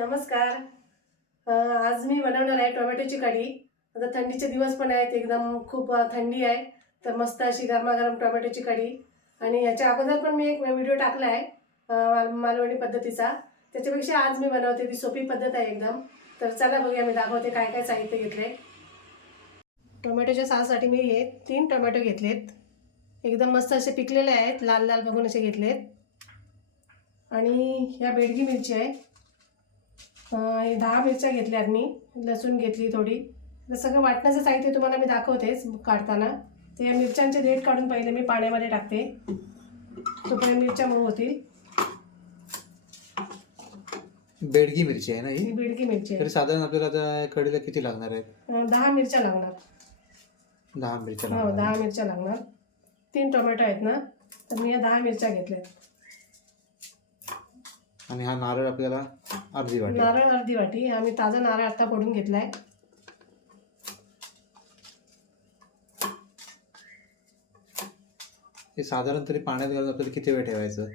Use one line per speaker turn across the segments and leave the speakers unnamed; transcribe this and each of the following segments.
नमस्कार. आज मी बनवणार आहे टोमॅटोची कढी. आता थंडीचे दिवस पण आहेत एकदम खूप थंडी आहे. तर मस्त अशी गरमागरम टोमॅटोची कढी. आणि याच्या अगोदर पण मी एक व्हिडिओ टाकला आहे माल- मालवणी पद्धतीचा. त्याच्यापेक्षा आज मी बनवते ती सोपी पद्धत आहे एकदम. तर चला बघूया मी दाखवते काय काय साहित्य घेतले. टोमॅटोच्या साससाठी मी हे तीन टोमॅटो घेतलेत. एकदम मस्त असे पिकलेले आहेत लाल लाल बघून असे घेतलेत. आणि ह्या बेडगी मिरची आहे. हे दहा मिरच्या घेतल्यात मी लसूण घेतली थोडी. तर सगळं वाटण्याचं साहित्य तुम्हाला मी दाखवतेच काढताना. तर या मिरच्यांचे देठ काढून पहिले मी पाण्यामध्ये टाकते. तोपर्यंत मिरच्या मऊ होतील.
बेडगी मिरची आहे ना
ही?
ही
बेडगी मिरची आहे.
तरी साधारण आपल्याला आता कढीला किती लागणार आहेत
अं, दहा मिरच्या लागणार.
दहा मिरच्या
हो
लागणार.
दहा मिरच्या लागणार. तीन टोमॅटो आहेत ना तर मी या दहा मिरच्या घेतल्यात.
आणि हा नारळ आपल्याला अर्धी वाटी.
नारळ अर्धी वाटी. आम्ही ताजा नारळ आता फोडून घेतलाय.
हे साधारण तरी पाण्यात घालून आपल्याला किती वेळ ठेवायचं?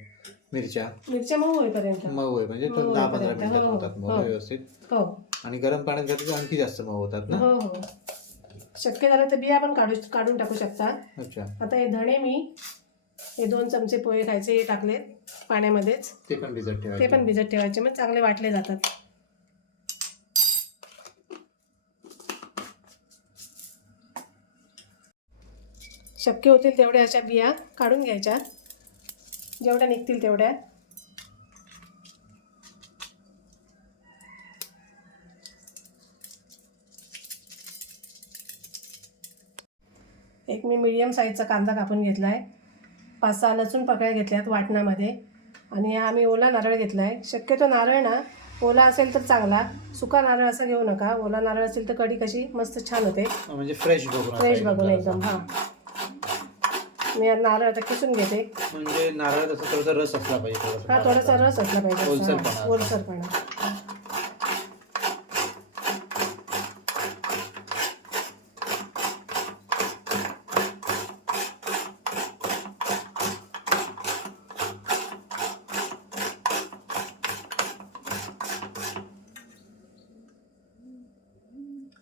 मिरच्या?
मिरच्या मऊ होईपर्यंत.
मऊ आहे म्हणजे दहा पंधरा. मिनिटात
हो,
होतात मऊ
हो.
व्यवस्थित.
हो.
आणि गरम पाण्यात घातलं तर आणखी जास्त मऊ होतात ना?
हो हो. शक्य झालं तर बिया पण काढू काढून टाकू शकता.
अच्छा.
आता हे धणे मी हे दोन चमचे पोहे खायचे हे टाकले पाण्यामध्येच.
ते पण भिजत
ते
ठेवायचे
पण भिजत ठेवायचे मग चांगले वाटले जातात. शक्य होतील तेवढ्या अशा बिया काढून घ्यायच्या. जेवढ्या निघतील तेवढ्या. एक मी मीडियम साईजचा कांदा कापून घेतला आहे पाच सहा लसूण पकड्या घेतल्यात वाटणामध्ये. आणि आम्ही ओला नारळ घेतला आहे शक्यतो नारळ ना ओला असेल तर चांगला. सुका नारळ असा घेऊ नका. ओला नारळ असेल तर कढी कशी मस्त छान होते.
म्हणजे फ्रेश बघून
फ्रेश बघून. एकदम. हां. मी नारळ आता किसून घेते.
म्हणजे नारळ थोडासा रस असला पाहिजे
हा थोडासा रस असला पाहिजे
ओलसरपणा.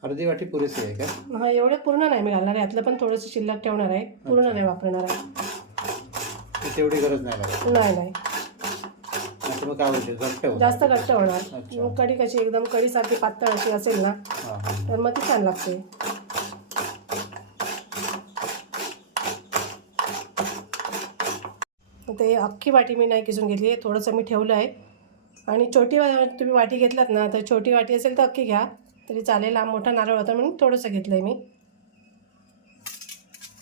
अर्धी वाटी पुरेशी आहे का?
हा एवढं पूर्ण नाही मी घालणार आहे. यातलं पण थोडंसं शिल्लक ठेवणार आहे. पूर्ण नाही वापरणार आहे.
तर तेवढी गरज नाही लागत.
नाही नाही.
नाही मग काय होईल? घट्ट होईल
जास्त घट्ट होणार.
अच्छा.
मग कढी कशी एकदम कढीसारखी पातळ अशी असेल ना
हां हां.
तर मग ती छान लागते. ते अख्खी वाटी मी नाही किसून घेतली आहे. थोडंसं मी ठेवलं आहे. आणि छोटी वा- तुम्ही वाटी घेतलात ना तर छोटी वाटी असेल तर अख्खी घ्या. तरी चालेल हा मोठा नारळ होता म्हणून थोडंसं घेतलं आहे मी.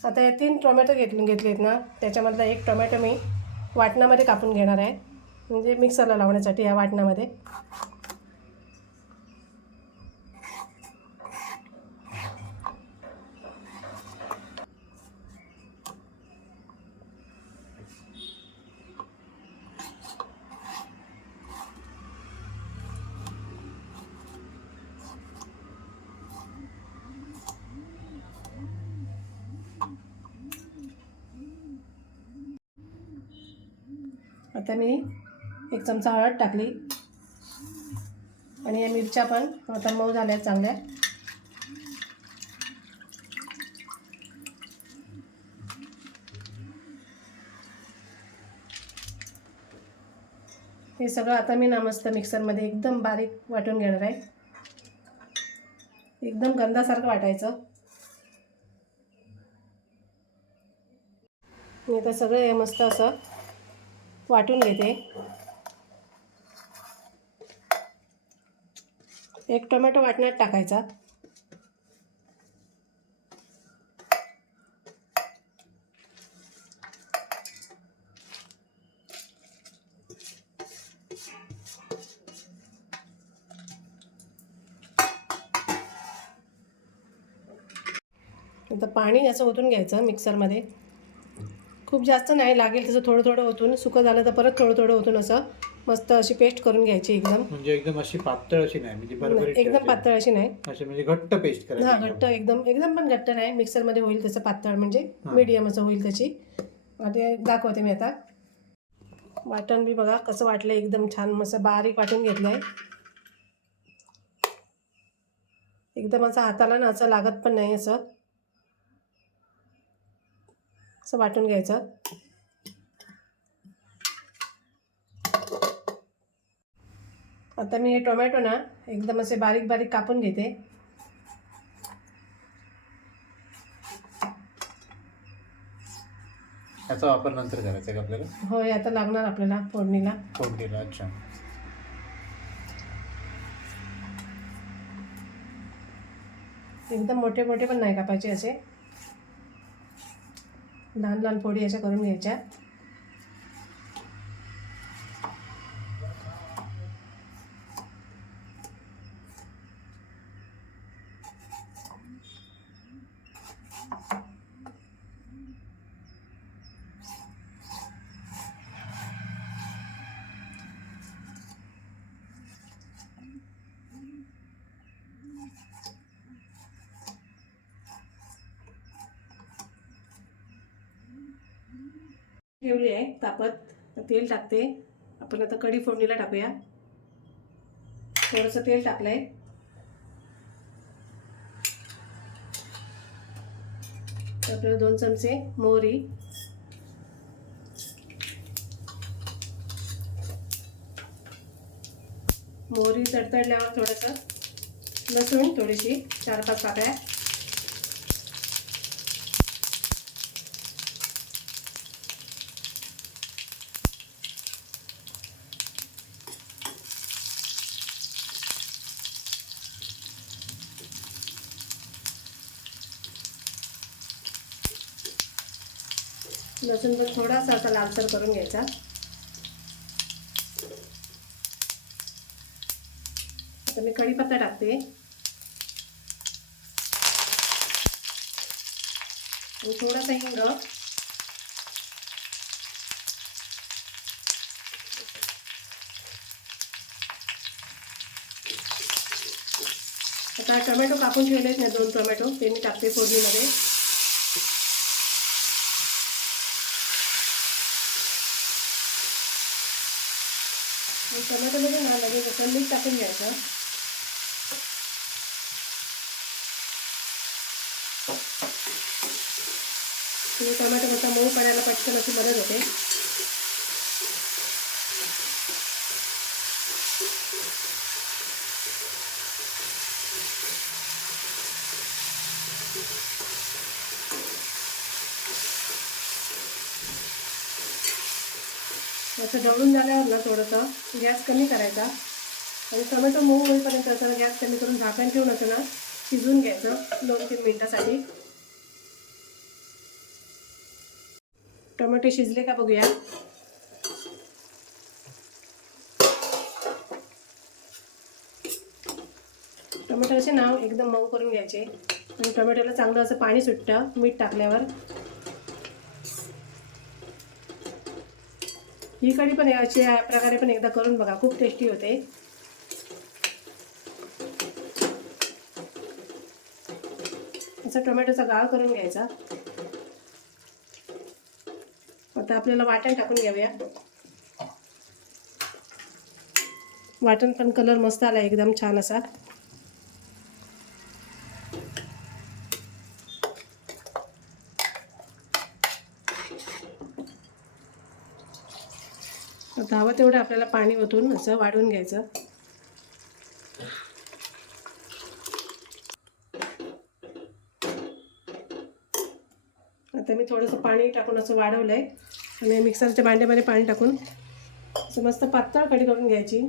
आता या तीन टोमॅटो घेतले आहेत ना त्याच्यामधला एक टोमॅटो मी वाटणामध्ये कापून घेणार आहे. म्हणजे मिक्सरला लावण्यासाठी या वाटणामध्ये. आता मी एक चमचा हळद टाकली. आणि या मिरच्या पण आता मऊ झाल्या आहेत चांगल्या. हे सगळं आता मी ना मस्त मिक्सरमध्ये एकदम बारीक वाटून घेणार आहे. एकदम गंधासारखं वाटायचं. मी आता सगळं हे मस्त असं वाटून घेते. एक टोमॅटो वाटण्यात टाकायचा. आता पाणी असं ओतून घ्यायचं मिक्सरमध्ये. खूप जास्त नाही लागेल तसं थोडं थोडं ओतून सुकं झालं तर परत थोडं थोडं ओतून असं मस्त अशी पेस्ट करून घ्यायची एकदम
म्हणजे एकदम अशी पातळ अशी नाही म्हणजे
एकदम. पातळ अशी नाही
अशी म्हणजे घट्ट पेस्ट करायची
हा. घट्ट एकदम एकदम पण घट्ट नाही मिक्सरमध्ये होईल तसं पातळ म्हणजे. मीडियम असं होईल त्याची दाखवते मी आता वाटण बी बघा कसं वाटलं एकदम छान मस्त बारीक वाटून घेतलं आहे एकदम असं हाताला ना असं लागत पण नाही असं असं वाटून घ्यायचं. आता मी हे टोमॅटो ना एकदम असे बारीक बारीक कापून घेते.
याचा वापर नंतर करायचा आहे का आपल्याला?
होय आता लागणार आपल्याला फोडणीला.
फोडणीला अच्छा.
एकदम मोठे मोठे पण नाही कापायचे असे. लहान लहान फोडी अशा करून घ्यायच्या. ठेवली आहे तापत. तेल टाकते. आपण आता कढी फोडणीला टाकूया. थोडंसं तेल टाकलं आहे आपल्याला दोन चमचे मोहरी. मोहरी तडतडल्यावर थोडंसं लसूण थोडीशी चार पाच पाकळ्या. लसूण पण थोडासा असा लालसर करून घ्यायचा. आता मी कढीपत्ता टाकते. आणि थोडासा हिंग. आता टोमॅटो कापून ठेवले आहेत ना दोन टोमॅटो ते मी टाकते फोडणीमध्ये. आणि टोमॅटोमध्ये लगेच असं मीठ टाकून घ्यायचं तुम्ही टोमॅटो कसा मऊ पडायला पटकन अशी मदत होते असं ढवळून झाल्यावर ना थोडंसं गॅस कमी करायचा. आणि टोमॅटो मऊ होईपर्यंत असं गॅस कमी करून झाकण ठेवून असं ना शिजून घ्यायचं दोन तीन मिनटासाठी. टोमॅटो शिजले का बघूया. टोमॅटो असे ना एकदम मऊ करून घ्यायचे. आणि टोमॅटोला चांगलं असं पाणी सुटतं मीठ टाकल्यावर. ही कढी पण अशी या प्रकारे पण एकदा करून बघा खूप टेस्टी होते. असा टोमॅटोचा गाळ करून घ्यायचा. आता आपल्याला वाटण टाकून घेऊया. वाटण पण कलर मस्त आला एकदम छान असा. आता हवं तेवढं आपल्याला पाणी ओतून असं वाढवून घ्यायचं. आता मी थोडंसं पाणी टाकून असं वाढवलं आहे आणि मिक्सरच्या भांड्यामध्ये पाणी टाकून असं मस्त पातळ कढी करून घ्यायची.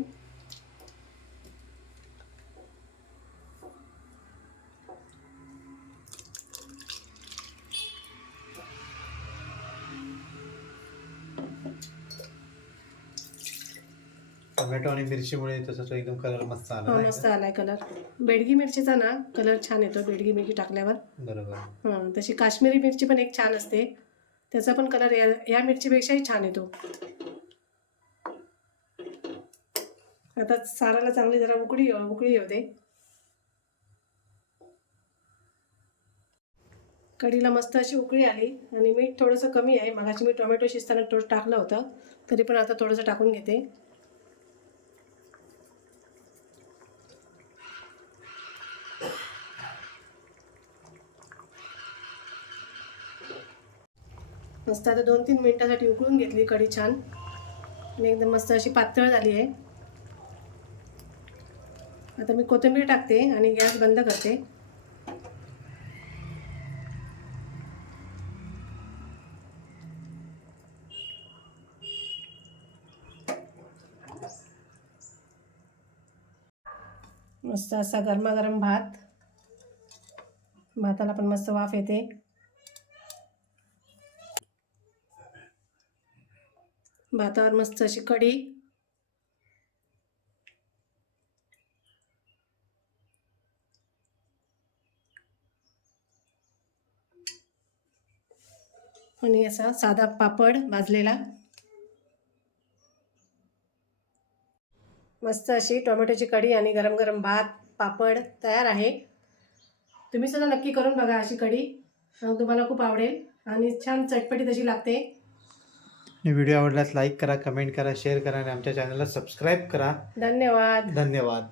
टोमॅटो आणि मिरचीमुळे त्याचा तो एकदम कलर मस्त आला
हा
नाही
मस्त
का?
आलाय कलर बेडगी मिरचीचा ना कलर छान येतो बेडगी मिरची टाकल्यावर.
बरोबर.
हां तशी काश्मीरी मिरची पण एक छान असते. त्याचा पण कलर या या मिरचीपेक्षाही छान येतो. आता साराला चांगली जरा उकळी उकळी होते कढीला मस्त अशी उकळी आली आणि मीठ थोडंसं कमी आहे. मगाशी मी टोमॅटो शिजताना थोडं टाकलं होतं तरी पण आता थोडंसं टाकून घेते. मस्त आता दोन तीन मिनटासाठी उकळून घेतली कढी छान. आणि एकदम मस्त अशी पातळ झाली आहे. आता मी कोथिंबीर टाकते आणि गॅस बंद करते. मस्त असा गरमागरम भात. भाताला पण मस्त वाफ येते. भातावर मस्त अशी कढी. आणि असा साधा पापड भाजलेला. मस्त अशी टोमॅटोची कढी आणि गरम गरम भात पापड तयार आहे. तुम्ही सुद्धा नक्की करून बघा अशी कढी. तुम्हाला खूप आवडेल आणि छान चटपटी तशी लागते.
व्हिडिओ आवडल्यास लाईक करा कमेंट करा शेअर करा आणि आमच्या चॅनलला सबस्क्राईब करा.
धन्यवाद.
धन्यवाद.